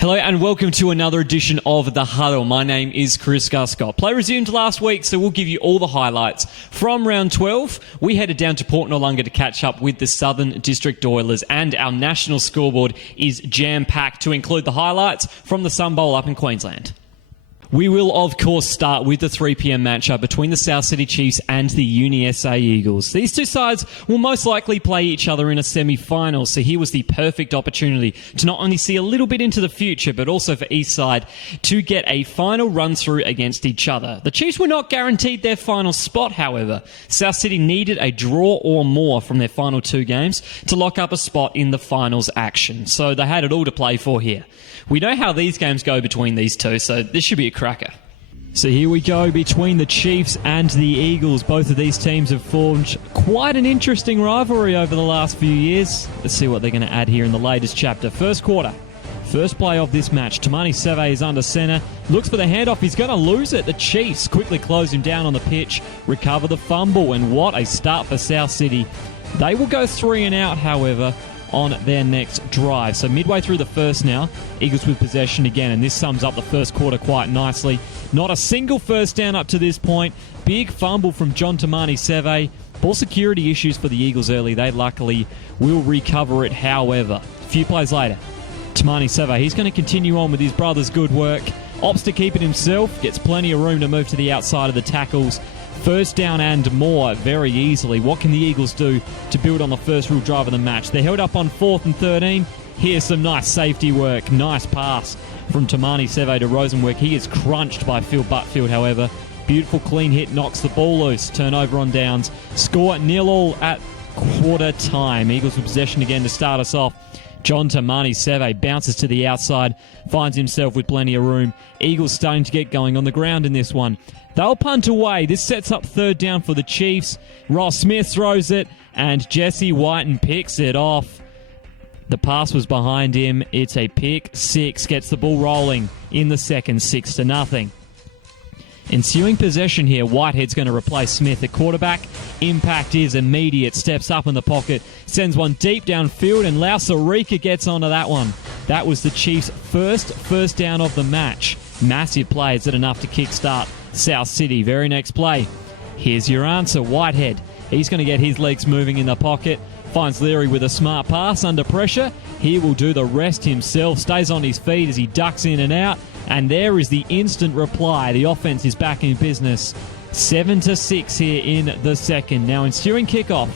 Hello and welcome to another edition of The Huddle. My name is Chris Guscott. Play resumed last week, so we'll give you all the highlights. From round 12, we headed down to Port Noarlunga to catch up with the Southern District Oilers, and our national scoreboard is jam-packed to include the highlights from the Sun Bowl up in Queensland. We will, of course, start with the 3 p.m. matchup between the South City Chiefs and the Uni SA Eagles. These two sides will most likely play each other in a semi-final, so here was the perfect opportunity to not only see a little bit into the future, but also for each side to get a final run-through against each other. The Chiefs were not guaranteed their final spot, however. South City needed a draw or more from their final two games to lock up a spot in the finals action, so they had it all to play for here. We know how these games go between these two, so this should be a cracker. So here we go between the Chiefs and the Eagles. Both of these teams have formed quite an interesting rivalry over the last few years. Let's see what they're going to add here in the latest chapter. First quarter. First play of this match. Tamani Seve is under centre. Looks for the handoff. He's going to lose it. The Chiefs quickly close him down on the pitch. Recover the fumble. And what a start for South City. They will go 3 and out, however, on their next drive. So midway through the first now, Eagles with possession again, and this sums up the first quarter quite nicely. Not a single first down up to this point. Big fumble from John Tamani Seve. Ball security issues for the Eagles early. They luckily will recover it, however. A few plays later, Tamani Seve, he's going to continue on with his brother's good work. Opts to keep it himself, gets plenty of room to move to the outside of the tackles. First down and more very easily. What can the Eagles do to build on the first real drive of the match? They're held up on 4th and 13. Here's some nice safety work. Nice pass from Tamani Seve to Rosenwerk. He is crunched by Phil Butfield, however. Beautiful clean hit, knocks the ball loose. Turnover on downs. Score 0-0 at quarter time. Eagles with possession again to start us off. John Tamani Seve bounces to the outside, finds himself with plenty of room. Eagles starting to get going on the ground in this one. They'll punt away. This sets up third down for the Chiefs. Ross Smith throws it, and Jesse Whiten picks it off. The pass was behind him. It's a pick six. Gets the ball rolling in the second, 6-0. Ensuing possession here, Whitehead's going to replace Smith at quarterback. Impact is immediate. Steps up in the pocket, sends one deep downfield, and Lausarica gets onto that one. That was the Chiefs' first down of the match. Massive play. Is it enough to kickstart South City? Very next play. Here's your answer, Whitehead. He's going to get his legs moving in the pocket. Finds Leary with a smart pass under pressure. He will do the rest himself. Stays on his feet as he ducks in and out. And there is the instant reply. The offense is back in business. 7-6 here in the second. Now ensuing kickoff.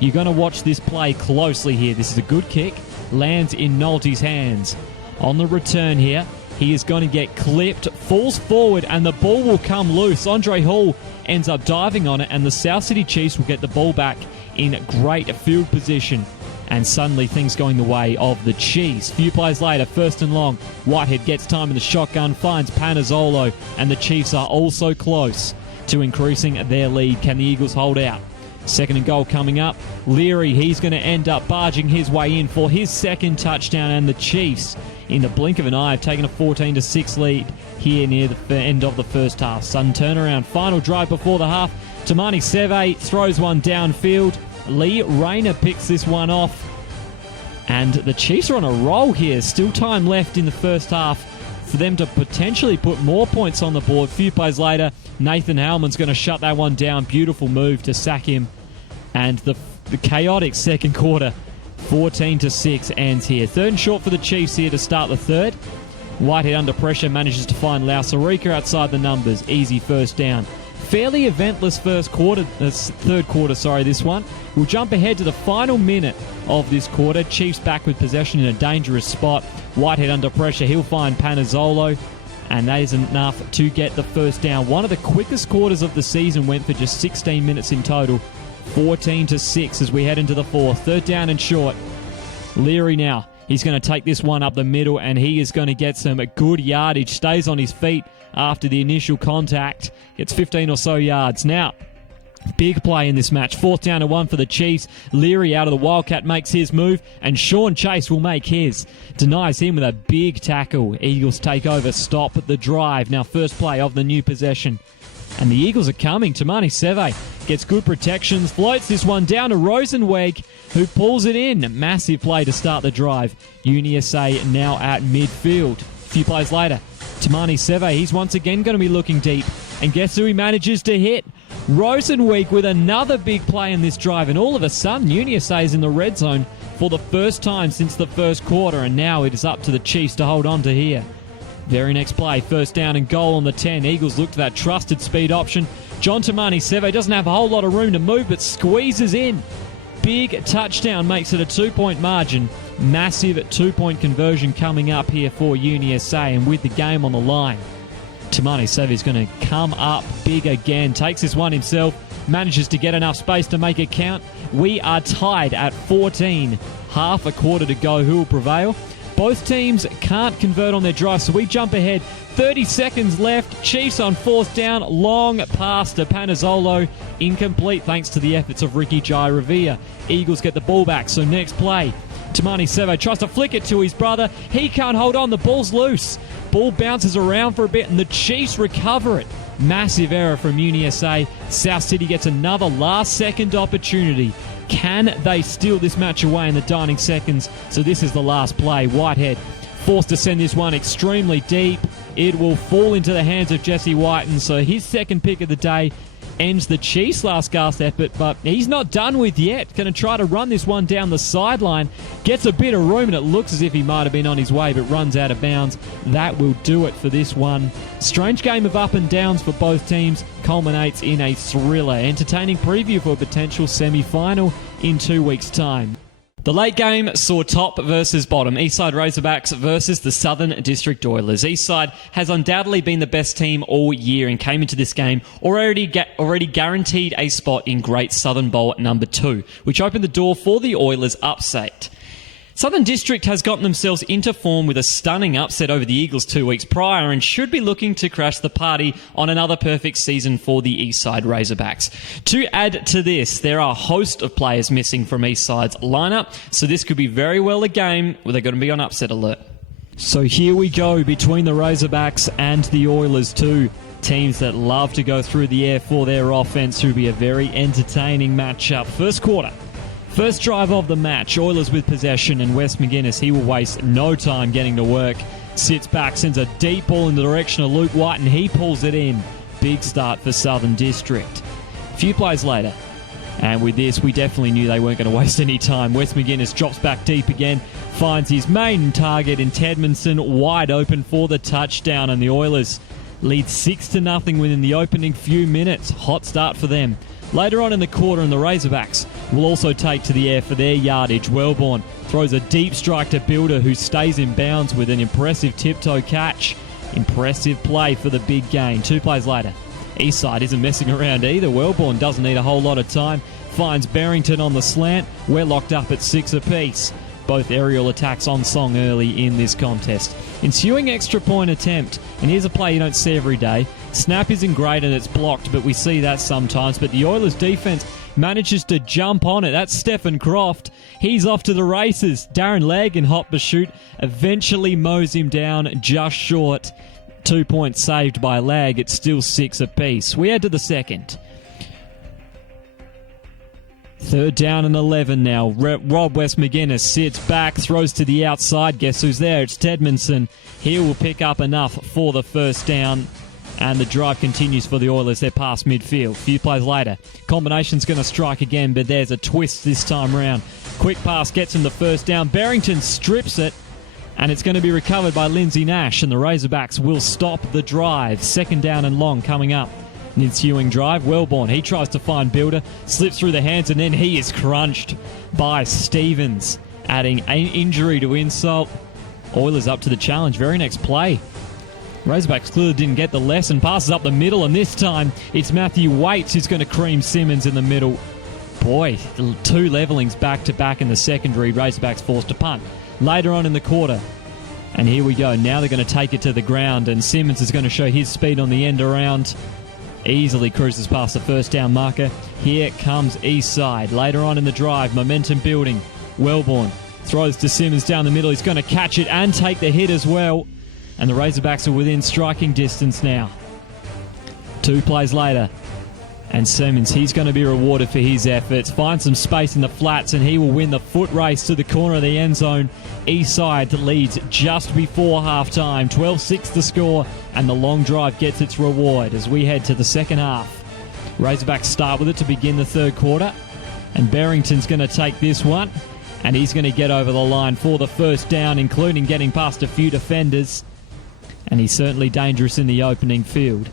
You're going to watch this play closely here. This is a good kick. Lands in Nolte's hands. On the return here, he is going to get clipped, falls forward, and the ball will come loose. Andre Hall ends up diving on it, and the South City Chiefs will get the ball back in great field position. And suddenly things going the way of the Chiefs. Few plays later, first and long. Whitehead gets time in the shotgun, finds Panazzolo, and the Chiefs are also close to increasing their lead. Can the Eagles hold out? Second and goal coming up. Leary, he's going to end up barging his way in for his second touchdown, and the Chiefs, in the blink of an eye, have taken a 14-6 lead here near the end of the first half. Sudden turnaround, final drive before the half. Tamani Seve throws one downfield. Lee Rayner picks this one off. And the Chiefs are on a roll here. Still time left in the first half for them to potentially put more points on the board. A few plays later, Nathan Howman's going to shut that one down. Beautiful move to sack him. And the chaotic second quarter, 14-6 ends here. Third and short for the Chiefs here to start the third. Whitehead under pressure manages to find Lausarica outside the numbers. Easy first down. Fairly eventless third quarter, this one. We'll jump ahead to the final minute of this quarter. Chiefs back with possession in a dangerous spot. Whitehead under pressure. He'll find Panazzolo, and that is enough to get the first down. One of the quickest quarters of the season, went for just 16 minutes in total. 14-6 as we head into the fourth. Third down and short. Leary now. He's going to take this one up the middle, and he is going to get some good yardage. Stays on his feet after the initial contact. Gets 15 or so yards. Now, big play in this match. 4th down and 1 for the Chiefs. Leary out of the Wildcat makes his move, and Sean Chase will make his. Denies him with a big tackle. Eagles take over, stop the drive. Now, first play of the new possession. And the Eagles are coming. Tamani Seve gets good protections, floats this one down to Rosenweg, who pulls it in. Massive play to start the drive. Uni SA now at midfield. A few plays later, Tamani Seve, he's once again going to be looking deep. And guess who he manages to hit? Rosenweg with another big play in this drive. And all of a sudden, Uni SA is in the red zone for the first time since the first quarter. And now it is up to the Chiefs to hold on to here. Very next play, first down and goal on the 10. Eagles look to that trusted speed option. John Tamani Seve doesn't have a whole lot of room to move, but squeezes in. Big touchdown makes it a 2-point margin. Massive 2-point conversion coming up here for Uni SA, and with the game on the line, Tamani Seve is going to come up big again. Takes this one himself, manages to get enough space to make it count. We are tied at 14. Half a quarter to go. Who will prevail? Both teams can't convert on their drive, so we jump ahead. 30 seconds left. Chiefs on fourth down. Long pass to Panazzolo. Incomplete thanks to the efforts of Ricky Jairavia. Eagles get the ball back, so next play. Tamani Seve tries to flick it to his brother. He can't hold on. The ball's loose. Ball bounces around for a bit, and the Chiefs recover it. Massive error from Uni SA. South City gets another last-second opportunity. Can they steal this match away in the dying seconds? So this is the last play. Whitehead forced to send this one extremely deep. It will fall into the hands of Jesse Whiten. So his second pick of the day ends the Chiefs' last gasp effort, but he's not done with yet. Going to try to run this one down the sideline. Gets a bit of room, and it looks as if he might have been on his way, but runs out of bounds. That will do it for this one. Strange game of up and downs for both teams. Culminates in a thriller. Entertaining preview for a potential semi-final in 2 weeks' time. The late game saw top versus bottom. Eastside Razorbacks versus the Southern District Oilers. Eastside has undoubtedly been the best team all year and came into this game already guaranteed a spot in Great Southern Bowl number 2, which opened the door for the Oilers' upset. Southern District has gotten themselves into form with a stunning upset over the Eagles 2 weeks prior and should be looking to crash the party on another perfect season for the Eastside Razorbacks. To add to this, there are a host of players missing from Eastside's lineup, so this could be very well a game where they're going to be on upset alert. So here we go between the Razorbacks and the Oilers, two teams that love to go through the air for their offense. Should be a very entertaining matchup. First quarter. First drive of the match, Oilers with possession, and Wes McGuinness, he will waste no time getting to work. Sits back, sends a deep ball in the direction of Luke White, and he pulls it in. Big start for Southern District. A few plays later, and with this, we definitely knew they weren't going to waste any time. Wes McGuinness drops back deep again, finds his main target in Tedmanson, wide open for the touchdown, and the Oilers lead 6-0 within the opening few minutes. Hot start for them. Later on in the quarter, and the Razorbacks will also take to the air for their yardage. Wellborn throws a deep strike to Builder, who stays in bounds with an impressive tiptoe catch. Impressive play for the big gain. 2 plays later, Eastside isn't messing around either. Wellborn doesn't need a whole lot of time. Finds Barrington on the slant. We're locked up at 6 apiece. Both aerial attacks on song early in this contest. Ensuing extra point attempt, and here's a play you don't see every day. Snap isn't great and it's blocked, but we see that sometimes. But the Oilers defense manages to jump on it. That's Stephen Croft. He's off to the races. Darren Legg in hot pursuit eventually mows him down just short. 2 points saved by Legg. It's still 6 apiece. We head to the second. Third down and 11 now. Rob West McGuinness sits back, throws to the outside. Guess who's there? It's Tedmanson. He will pick up enough for the first down. And the drive continues for the Oilers. They're past midfield. A few plays later, combination's going to strike again, but there's a twist this time round. Quick pass gets him the first down. Barrington strips it, and it's going to be recovered by Lindsay Nash, and the Razorbacks will stop the drive. Second down and long coming up. An ensuing drive. Wellborn, he tries to find Builder, slips through the hands, and then he is crunched by Stevens, adding an injury to insult. Oilers up to the challenge. Very next play. Razorbacks clearly didn't get the lesson. Passes up the middle, and this time it's Matthew Waits who's going to cream Simmons in the middle. Boy, 2 levelings back-to-back in the secondary. Razorbacks forced to punt. Later on in the quarter, and here we go. Now they're going to take it to the ground, and Simmons is going to show his speed on the end around. Easily cruises past the first down marker. Here comes Eastside. Later on in the drive, momentum building. Wellborn throws to Simmons down the middle. He's going to catch it and take the hit as well. And the Razorbacks are within striking distance now. 2 plays later. And Simmons, he's going to be rewarded for his efforts. Finds some space in the flats, and he will win the foot race to the corner of the end zone. Eastside leads just before halftime. 12-6 the score, and the long drive gets its reward as we head to the second half. Razorbacks start with it to begin the third quarter, and Barrington's going to take this one, and he's going to get over the line for the first down, including getting past a few defenders, and he's certainly dangerous in the opening field.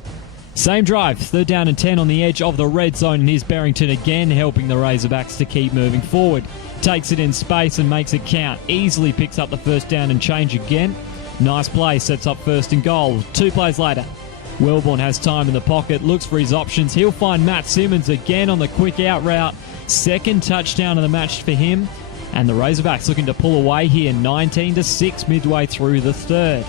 Same drive, 3rd down and 10 on the edge of the red zone, and here's Barrington again helping the Razorbacks to keep moving forward. Takes it in space and makes it count. Easily picks up the first down and change again. Nice play, sets up 1st and goal. 2 plays later, Wellborn has time in the pocket, looks for his options. He'll find Matt Simmons again on the quick out route. 2nd touchdown of the match for him, and the Razorbacks looking to pull away here, 19-6 midway through the third.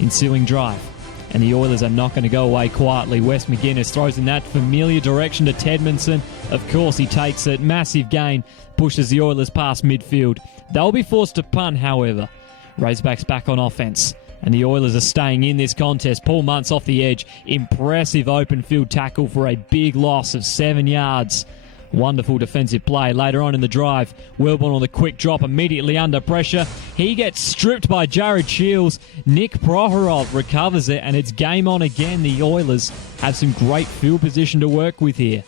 Ensuing drive. And the Oilers are not going to go away quietly. Wes McGuinness throws in that familiar direction to Tedmondson. Of course, he takes it. Massive gain. Pushes the Oilers past midfield. They'll be forced to punt, however. Razorbacks back on offense. And the Oilers are staying in this contest. Paul Muntz off the edge. Impressive open field tackle for a big loss of 7 yards. Wonderful defensive play. Later on in the drive, Wellborn on the quick drop, immediately under pressure. He gets stripped by Jared Shields. Nick Prohorov recovers it, and it's game on again. The Oilers have some great field position to work with here.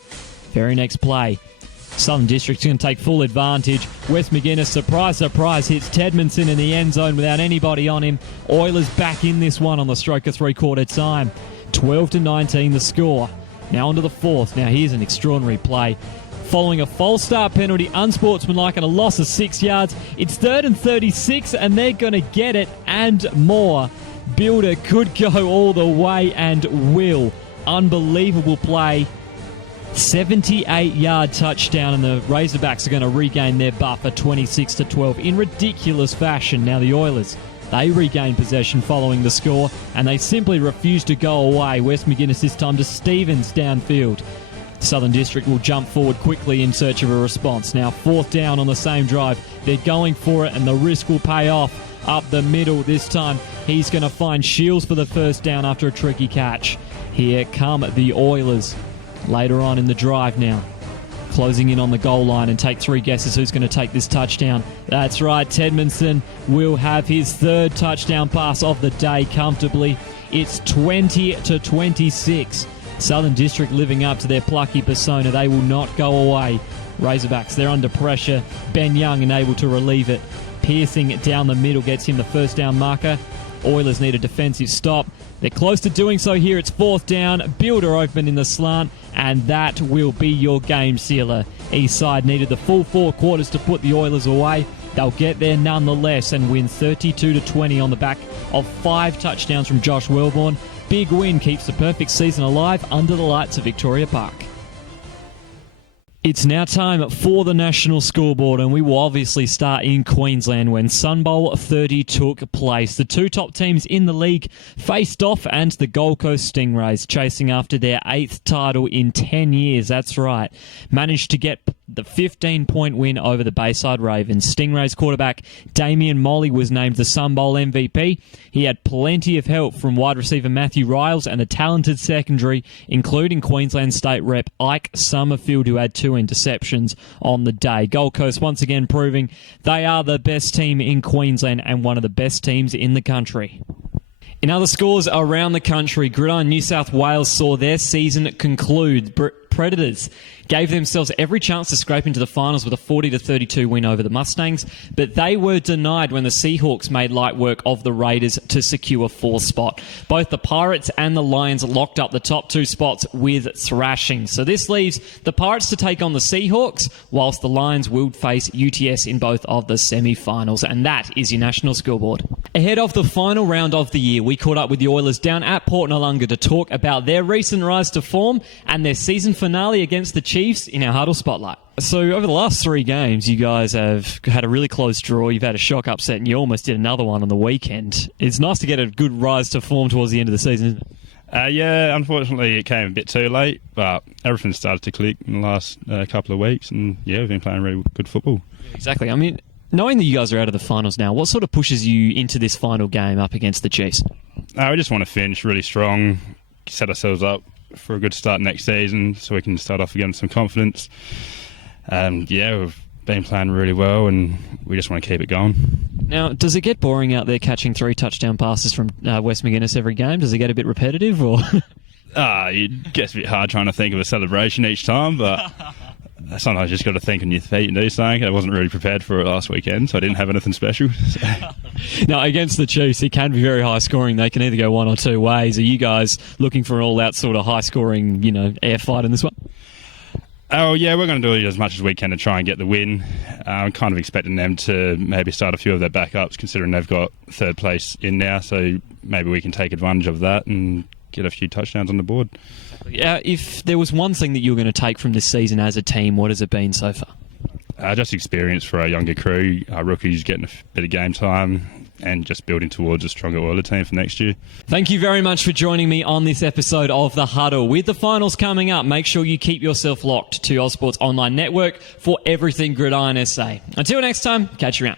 Very next play, Southern District's going to take full advantage. Wes McGuinness, surprise, surprise, hits Tedmondson in the end zone without anybody on him. Oilers back in this one on the stroke of 3/4 time. 12-19 the score. Now onto the 4th. Now here's an extraordinary play. Following a false start penalty, unsportsmanlike, and a loss of 6 yards. It's 3rd and 36, and they're going to get it and more. Builder could go all the way and will. Unbelievable play. 78-yard touchdown, and the Razorbacks are going to regain their buffer 26-12 in ridiculous fashion. Now the Oilers, they regain possession following the score, and they simply refuse to go away. Wes McGuinness this time to Stevens downfield. Southern District will jump forward quickly in search of a response. Now 4th down on the same drive. They're going for it, and the risk will pay off. Up the middle this time, he's going to find Shields for the first down after a tricky catch. Here come the Oilers later on in the drive now. Closing in on the goal line, and take 3 guesses who's going to take this touchdown. That's right, Tedmondson will have his 3rd touchdown pass of the day comfortably. It's 20-26. Southern District living up to their plucky persona. They will not go away. Razorbacks, they're under pressure. Ben Young unable to relieve it. Piercing it down the middle gets him the first down marker. Oilers need a defensive stop. They're close to doing so here. It's 4th down. Builder open in the slant, and that will be your game sealer. Eastside needed the full 4 quarters to put the Oilers away. They'll get there nonetheless and win 32-20 on the back of 5 touchdowns from Josh Wellborn. Big win keeps the perfect season alive under the lights of Victoria Park. It's now time for the national scoreboard, and we will obviously start in Queensland when Sun Bowl 30 took place. The 2 top teams in the league faced off, and the Gold Coast Stingrays, chasing after their 8th title in 10 years, that's right, managed to get the 15-point win over the Bayside Ravens. Stingrays quarterback Damian Molly was named the Sun Bowl MVP. He had plenty of help from wide receiver Matthew Riles and a talented secondary, including Queensland State rep Ike Summerfield, who had 2 interceptions on the day. Gold Coast once again proving they are the best team in Queensland and one of the best teams in the country. In other scores around the country, Gridiron New South Wales saw their season conclude. Predators gave themselves every chance to scrape into the finals with a 40-32 win over the Mustangs, but they were denied when the Seahawks made light work of the Raiders to secure 4th spot. Both the Pirates and the Lions locked up the top 2 spots with thrashing. So this leaves the Pirates to take on the Seahawks, whilst the Lions will face UTS in both of the semi-finals, and that is your national scoreboard. Ahead of the final round of the year, we caught up with the Oilers down at Port Noarlunga to talk about their recent rise to form and their season finale against the Chiefs in our Huddle Spotlight. So over the last 3 games, you guys have had a really close draw. You've had a shock upset, and you almost did another one on the weekend. It's nice to get a good rise to form towards the end of the season, isn't it? Yeah, unfortunately it came a bit too late, but everything started to click in the last couple of weeks, and yeah, we've been playing really good football. Exactly. I mean, knowing that you guys are out of the finals now, what sort of pushes you into this final game up against the Chiefs? We just want to finish really strong, set ourselves up for a good start next season, so we can start off again with some confidence. We've been playing really well, and we just want to keep it going. Now, does it get boring out there catching 3 touchdown passes from West McGuinness every game? Does it get a bit repetitive, or? It gets a bit hard trying to think of a celebration each time, but sometimes you just got to think on your feet and do something. I wasn't really prepared for it last weekend, so I didn't have anything special. Now, against the Chiefs, it can be very high scoring. They can either go one or two ways. Are you guys looking for an all-out sort of high scoring, air fight in this one? Oh, yeah, we're going to do as much as we can to try and get the win. I'm kind of expecting them to maybe start a few of their backups, considering they've got third place in now, so maybe we can take advantage of that and get a few touchdowns on the board. If there was one thing that you were going to take from this season as a team, what has it been so far? Just experience for our younger crew, our rookies getting a bit of game time, and just building towards a stronger Oiler team for next year. Thank you very much for joining me on this episode of The Huddle. With the finals coming up, make sure you keep yourself locked to Ozsports Online Network for everything Gridiron SA. Until next time, catch you around.